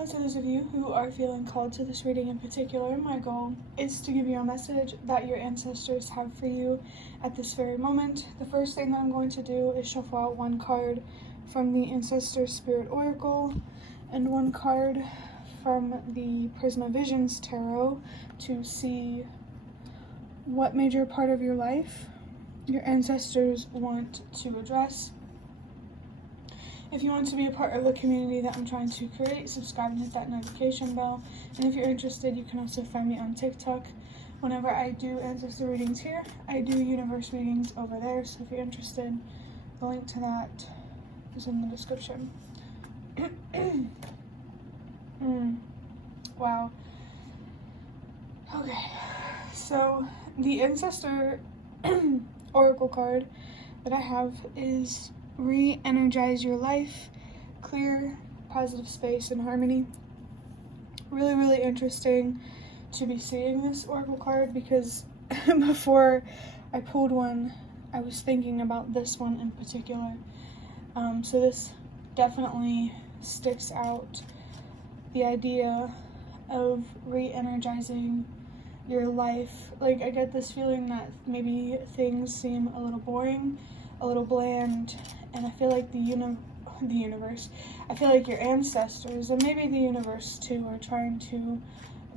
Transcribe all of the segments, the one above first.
Hello to those of you who are feeling called to this reading in particular. My goal is to give you a message that your ancestors have for you at this very moment. The first thing that I'm going to do is shuffle out one card from the Ancestor Spirit Oracle and one card from the Prisma Visions Tarot to see what major part of your life your ancestors want to address. If you want to be a part of the community that I'm trying to create, subscribe and hit that notification bell. And if you're interested, you can also find me on TikTok. Whenever I do ancestor readings here, I do universe readings over there. So if you're interested, the link to that is in the description. Wow. Okay, so the ancestor oracle card that I have is re-energize your life, clear, positive space, and harmony. Really interesting to be seeing this oracle card because before I pulled one, I was thinking about this one in particular. So this definitely sticks out. The idea of re-energizing your life. Like, I get this feeling that maybe things seem a little boring, a little bland, and I feel like the universe, I feel like your ancestors, and maybe the universe too, are trying to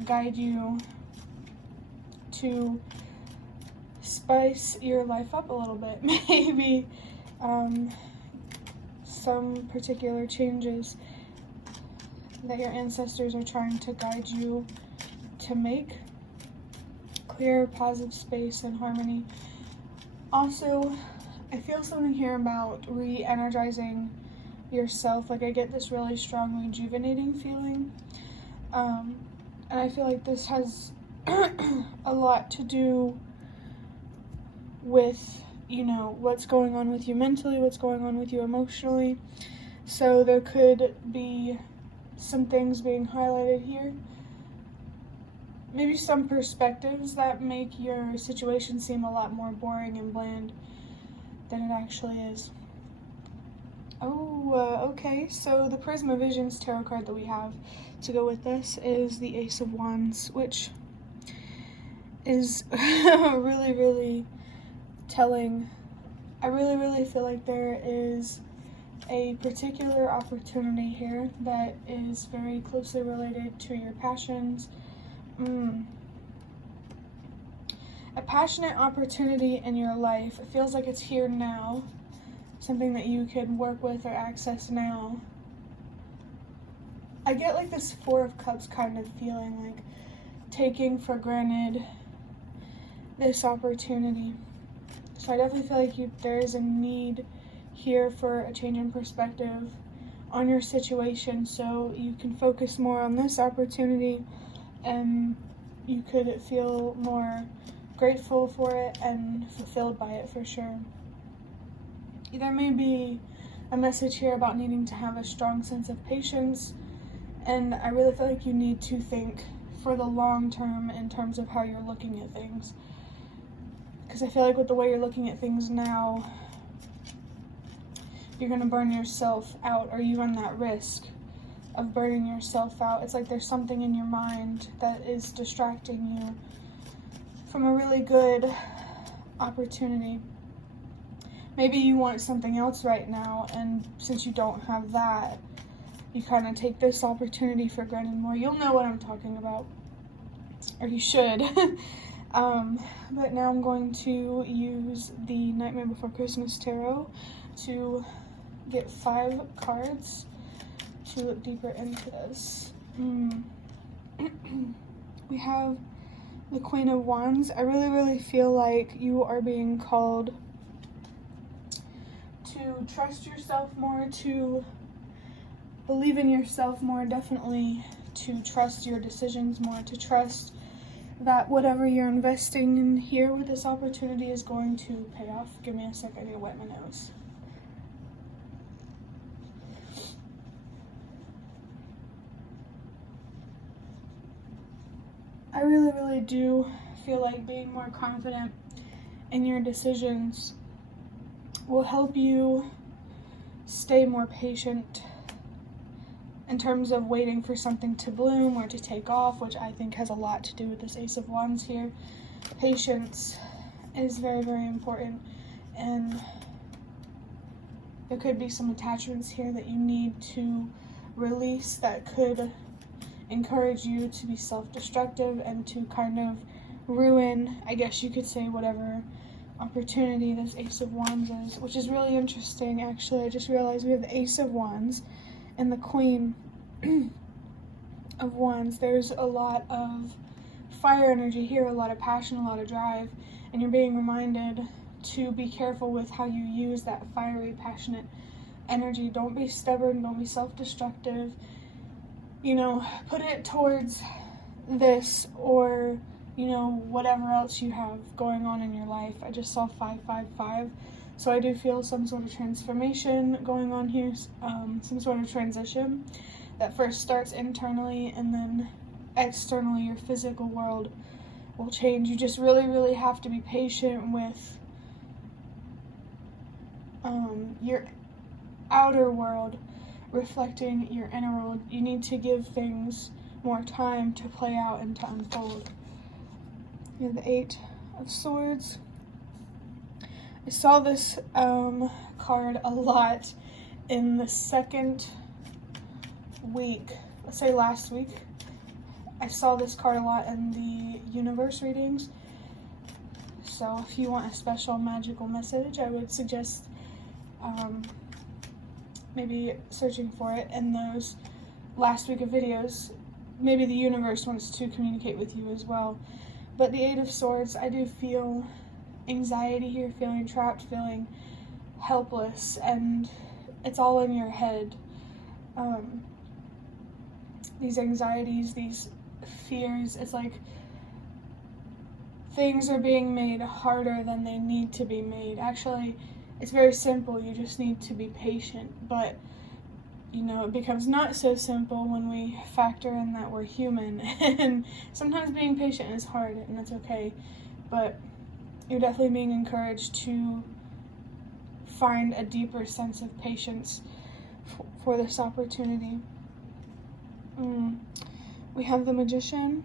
guide you to spice your life up a little bit. Maybe some particular changes that your ancestors are trying to guide you to make. Clear, positive space, and harmony. Also, I feel something here about re-energizing yourself. Like, I get this really strong rejuvenating feeling. And I feel like this has a lot to do with, you know, what's going on with you mentally, what's going on with you emotionally. So there could be some things being highlighted here. Maybe some perspectives that make your situation seem a lot more boring and bland than it actually is. Okay, so the Prisma Visions tarot card that we have to go with this is the Ace of Wands, which is really telling. I really feel like there is a particular opportunity here that is very closely related to your passions. A passionate opportunity in your life. It feels like it's here now. Something that you can work with or access now. I get like this Four of Cups kind of feeling, like taking for granted this opportunity. So I definitely feel like there is a need here for a change in perspective on your situation, so you can focus more on this opportunity and you could feel more grateful for it and fulfilled by it for sure. There may be a message here about needing to have a strong sense of patience, and I really feel like you need to think for the long term in terms of how you're looking at things. Because I feel like with the way you're looking at things now, you're going to burn yourself out, or you run that risk of burning yourself out. It's like there's something in your mind that is distracting you from a really good opportunity. Maybe you want something else right now, and since you don't have that, you kind of take this opportunity for granted more. You'll know what I'm talking about, or you should. But now I'm going to use the Nightmare Before Christmas tarot to get 5 cards to look deeper into this. We have the Queen of Wands. I really feel like you are being called to trust yourself more, to believe in yourself more, definitely to trust your decisions more, to trust that whatever you're investing in here with this opportunity is going to pay off. Give me a sec, I need to wet my nose. I really do feel like being more confident in your decisions will help you stay more patient in terms of waiting for something to bloom or to take off, which I think has a lot to do with this Ace of Wands here. Patience is very, very important, and there could be some attachments here that you need to release that could encourage you to be self-destructive and to kind of ruin, I guess you could say, whatever opportunity this Ace of Wands is, which is really interesting. Actually, I just realized we have the Ace of Wands and the Queen of Wands. There's a lot of fire energy here, a lot of passion, a lot of drive, and you're being reminded to be careful with how you use that fiery, passionate energy. Don't be stubborn, don't be self-destructive. You know, put it towards this, or, you know, whatever else you have going on in your life. I just saw 555, so I do feel some sort of transformation going on here, some sort of transition that first starts internally and then externally your physical world will change. You just really, really have to be patient with your outer world reflecting your inner world. You need to give things more time to play out and to unfold. You have the Eight of Swords. I saw this card a lot in the second week, let's say last week. I saw this card a lot in the universe readings. So if you want a special magical message, I would suggest maybe searching for it in those last week of videos. Maybe the universe wants to communicate with you as well. But the Eight of Swords, I do feel anxiety here, feeling trapped, feeling helpless, and it's all in your head. These anxieties, these fears, it's like things are being made harder than they need to be made. Actually, it's very simple. You just need to be patient. But, you know, it becomes not so simple when we factor in that we're human. And sometimes being patient is hard, and that's okay. But you're definitely being encouraged to find a deeper sense of patience for this opportunity. We have the Magician.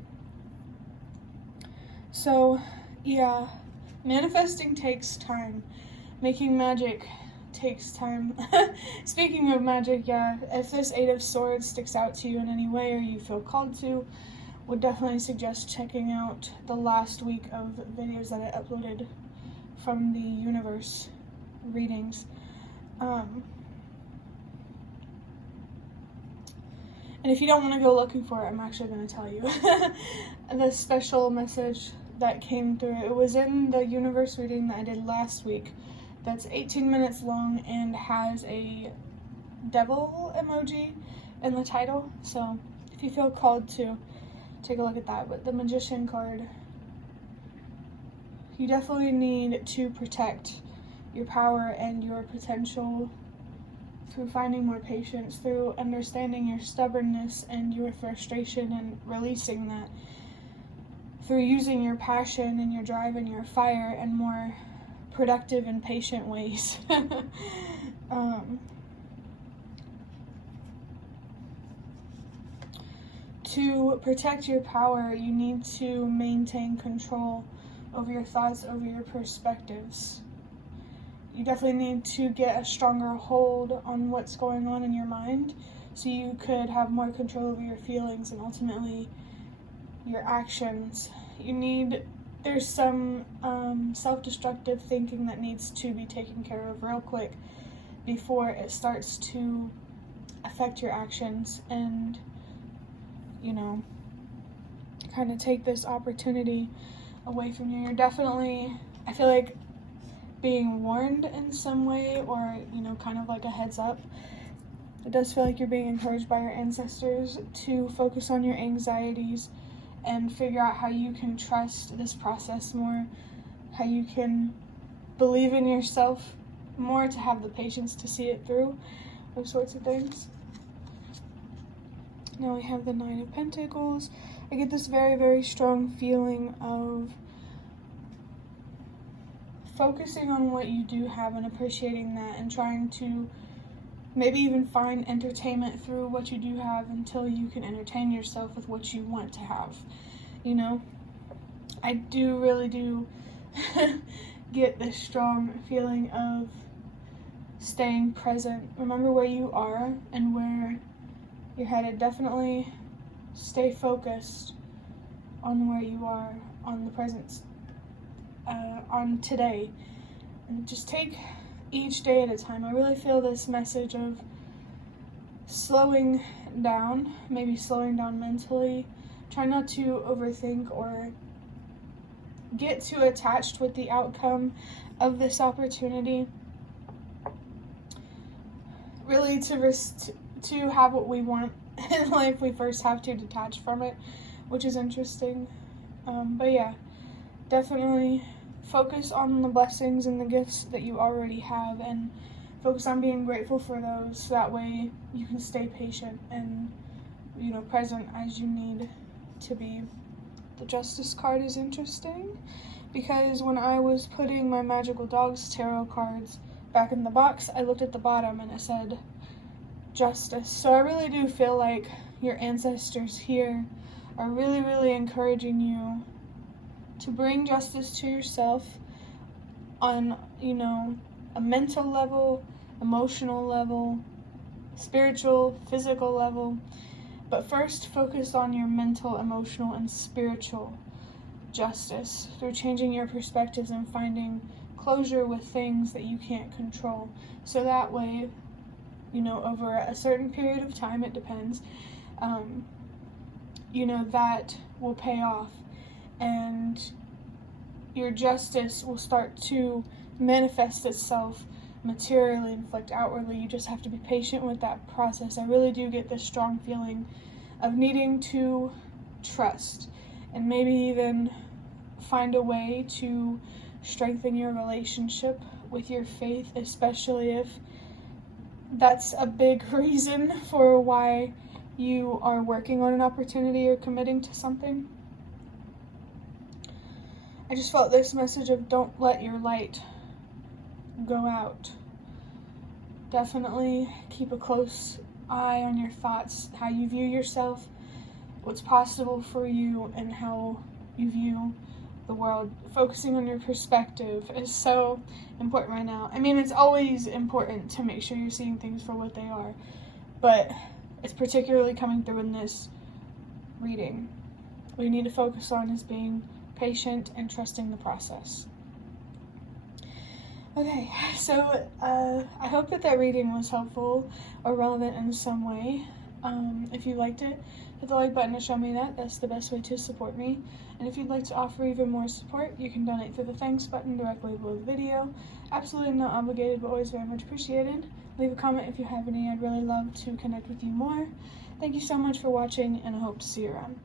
So, yeah, manifesting takes time. Making magic takes time. Speaking of magic, yeah, if this Eight of Swords sticks out to you in any way or you feel called to, would definitely suggest checking out the last week of videos that I uploaded from the universe readings. And if you don't want to go looking for it, I'm actually going to tell you. The special message that came through, it was in the universe reading that I did last week. That's 18 minutes long and has a devil emoji in the title. So if you feel called to, take a look at that. But the Magician card, you definitely need to protect your power and your potential through finding more patience, through understanding your stubbornness and your frustration and releasing that, through using your passion and your drive and your fire in more productive and patient ways. To protect your power, you need to maintain control over your thoughts, over your perspectives. You definitely need to get a stronger hold on what's going on in your mind so you could have more control over your feelings and ultimately your actions. There's some self-destructive thinking that needs to be taken care of real quick before it starts to affect your actions and, you know, kind of take this opportunity away from you. You're definitely, I feel like, being warned in some way, or, you know, kind of like a heads up. It does feel like you're being encouraged by your ancestors to focus on your anxieties and figure out how you can trust this process more, how you can believe in yourself more, to have the patience to see it through, those sorts of things. Now we have the Nine of Pentacles. I get this very, very strong feeling of focusing on what you do have and appreciating that and trying to maybe even find entertainment through what you do have until you can entertain yourself with what you want to have. You know, I really do get this strong feeling of staying present. Remember where you are and where you're headed. Definitely stay focused on where you are, on the present, on today, and just take each day at a time. I really feel this message of slowing down, maybe slowing down mentally. Try not to overthink or get too attached with the outcome of this opportunity. Really, to have what we want in life, we first have to detach from it, which is interesting. But yeah, definitely focus on the blessings and the gifts that you already have, and focus on being grateful for those, so that way you can stay patient and, you know, present as you need to be. The Justice card is interesting because when I was putting my Magical Dogs tarot cards back in the box, I looked at the bottom and it said Justice. So I really do feel like your ancestors here are really, really encouraging you to bring justice to yourself on, you know, a mental level, emotional level, spiritual, physical level. But first, focus on your mental, emotional, and spiritual justice through changing your perspectives and finding closure with things that you can't control. So that way, you know, over a certain period of time, it depends, you know, that will pay off. And your justice will start to manifest itself materially and reflect outwardly. You just have to be patient with that process. I really do get this strong feeling of needing to trust and maybe even find a way to strengthen your relationship with your faith, especially if that's a big reason for why you are working on an opportunity or committing to something. I just felt this message of don't let your light go out. Definitely keep a close eye on your thoughts, how you view yourself, what's possible for you, and how you view the world. Focusing on your perspective is so important right now. I mean, it's always important to make sure you're seeing things for what they are, but it's particularly coming through in this reading. What you need to focus on is being patient and trusting the process. Okay, so I hope that reading was helpful or relevant in some way. If you liked it, hit the like button to show me that. That's the best way to support me. And if you'd like to offer even more support, you can donate through the thanks button directly below the video. Absolutely not obligated, but always very much appreciated. Leave a comment if you have any. I'd really love to connect with you more. Thank you so much for watching, and I hope to see you around.